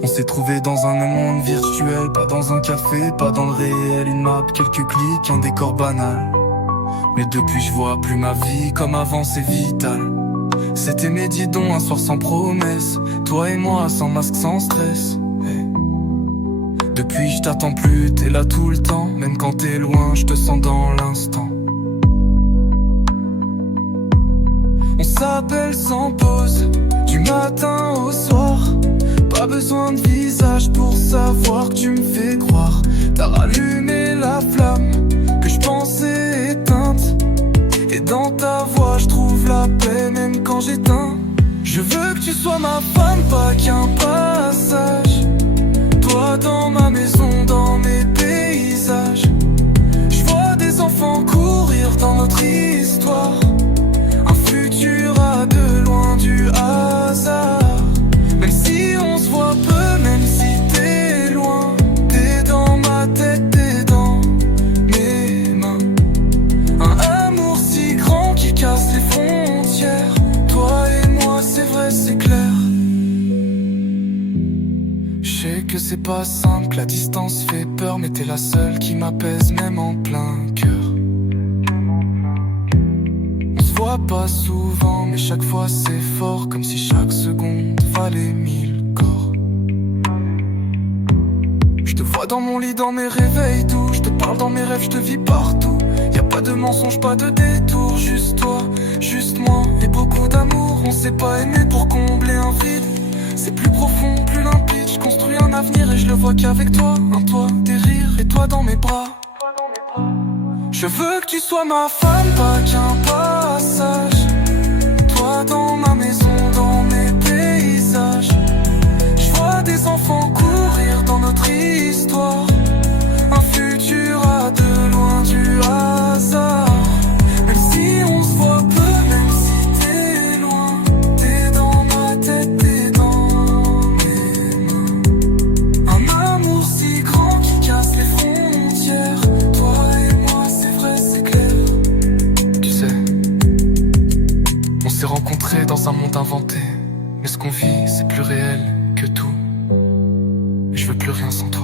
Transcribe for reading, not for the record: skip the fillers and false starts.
On s'est trouvé dans un même monde virtuel, pas dans un café, pas dans le réel. Une map, quelques clics, un décor banal. Mais depuis je vois plus ma vie comme avant, c'est vital. C'était mes dons, un soir sans promesse. Toi et moi, sans masque, sans stress. Hey. Depuis je t'attends plus, t'es là tout le temps. Même quand t'es loin, je te sens dans l'instant. On s'appelle sans pause, du matin au soir. Pas besoin de visage pour savoir que tu me fais croire. T'as rallumé la flamme que je pensais éteinte. Et dans ta voix je trouve la paix même quand j'éteins. Je veux que tu sois ma femme, pas qu'un passage. Toi dans ma maison, dans mes paysages. Je vois des enfants courir dans notre histoire. Un futur à deux, loin du hasard. Même si on se voit peu, même si t'es loin. T'es dans ma tête, t'es dans mes mains. Un amour si grand qui casse les frontières. Toi et moi, c'est vrai, c'est clair. Je sais que c'est pas simple, la distance fait peur. Mais t'es la seule qui m'apaise même en plein cœur. On se voit pas souvent, mais chaque fois c'est fort. Comme si chaque seconde valait 1000 corps. Je te vois dans mon lit, dans mes réveils doux. Je te parle dans mes rêves, je te vis partout. Y'a pas de mensonge, pas de détour. Juste toi, juste moi et beaucoup d'amour. On s'est pas aimé pour combler un vide. C'est plus profond, plus limpide. Je construis un avenir et je le vois qu'avec toi. Un toit, des rires et toi dans mes bras. Je veux que tu sois ma femme, pas qu'un passage. Toi dans ma maison, dans mes paysages. Je vois des enfants courir dans notre histoire. Un futur à deux, loin du hasard. Même si on se voit peu, même si t'es loin. T'es dans ma tête, t'es dans mes mains. Un amour si grand qui casse les frontières. Toi et moi, c'est vrai, c'est clair. Tu sais, on s'est rencontrés dans un monde inventé. Mais ce qu'on vit, c'est plus réel que tout. Et je veux plus rien sans toi.